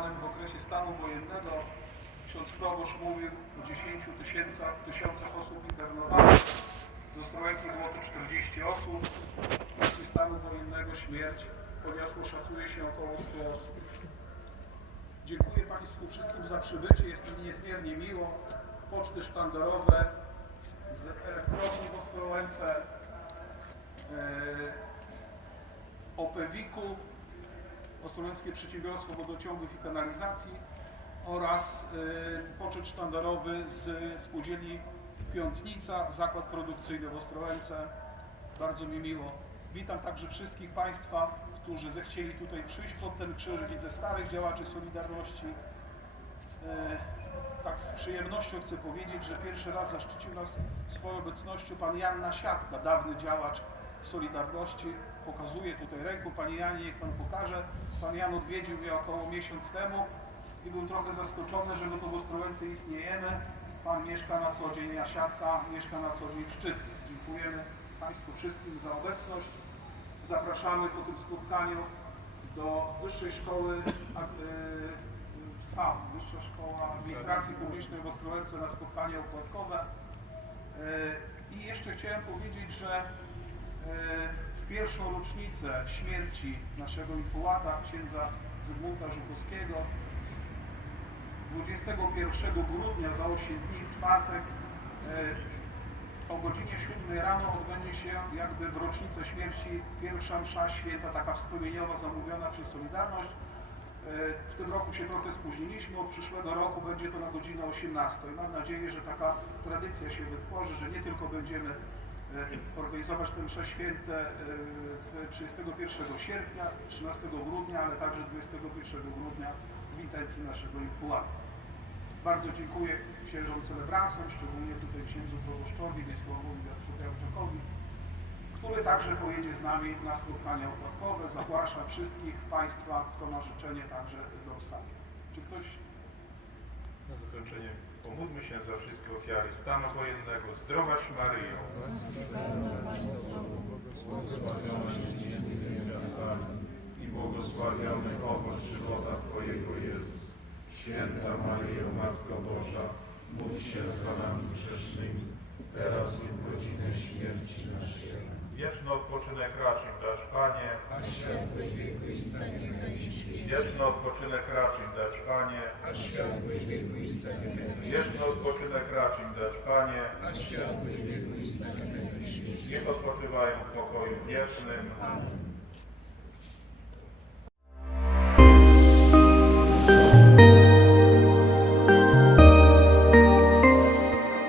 panem w okresie stanu wojennego. Ksiądz proboszcz mówił o 10 tysiącach, tysiącach osób internowanych. Z Ostrołęki było to 40 osób. W okresie stanu wojennego śmierć poniosło, szacuje się, około 100 osób. Dziękuję Państwu wszystkim za przybycie. Jest mi niezmiernie miło. Poczty sztandarowe z elektrowni w Ostrołęce, OPWIK-u, Ostrołęckie Przedsiębiorstwo Wodociągów i Kanalizacji oraz e, poczet sztandarowy z spółdzielni Piątnica, Zakład Produkcyjny w Ostrołęce. Bardzo mi miło. Witam także wszystkich Państwa, którzy zechcieli tutaj przyjść pod ten krzyż. Widzę starych działaczy Solidarności. E, Tak z przyjemnością chcę powiedzieć, że pierwszy raz zaszczycił nas swoją obecnością pan Jan Nasiadka, dawny działacz Solidarności. Pokazuje tutaj ręką. Panie Janie, niech Pan pokaże. Pan Jan odwiedził mnie około miesiąc temu i był trochę zaskoczony, że my tu w Ostrołęce istniejemy. Pan mieszka na co dzień, Nasiadka mieszka na co dzień w Szczytnie. Dziękujemy Państwu wszystkim za obecność. Zapraszamy po tym spotkaniu do Wyższej Szkoły a- y, SAM, Wyższa Szkoła Administracji Publicznej w Ostrołęce na spotkanie opłatkowe. Y, I jeszcze chciałem powiedzieć, że w pierwszą rocznicę śmierci naszego infołata, księdza Zygmunta Żukowskiego, 21 grudnia za 8 dni w czwartek y, o godzinie 7 rano odbędzie się jakby w rocznicę śmierci pierwsza msza święta, taka wspomnieniowa, zamówiona przez Solidarność. E, W tym roku się trochę spóźniliśmy, od przyszłego roku będzie to na godzinę 18. I mam nadzieję, że taka tradycja się wytworzy, że nie tylko będziemy e, organizować te msze święte e, w 31 sierpnia, 13 grudnia, ale także 21 grudnia w intencji naszego infułatu. Bardzo dziękuję księżom celebransom, szczególnie tutaj księdzu proboszczowi, biskopowi Jarczokowi, który także pojedzie z nami na spotkania opłatkowe. Zapraszam wszystkich Państwa, kto ma życzenie także do sali. Czy ktoś Na zakończenie pomódlmy się za wszystkie ofiary stanu wojennego. Zdrowaś Maryjo. Błogosławionaś między i błogosławiony owoc żywota Twojego Jezus. Święta Maryjo, Matko Boża, módl się za nami grzesznymi, teraz i w godzinę śmierci naszej. Wieczny odpoczynek racz im dać, Panie. A światłość wieku i stanie. Wieczny odpoczynek racz im dać, Panie. A światłość wieku i stanie najświętszy. Wieczny odpoczynek racz im dać, Panie. A światłość wieku i stanie najświętszy. Niech odpoczywają w pokoju wiecznym. Amen.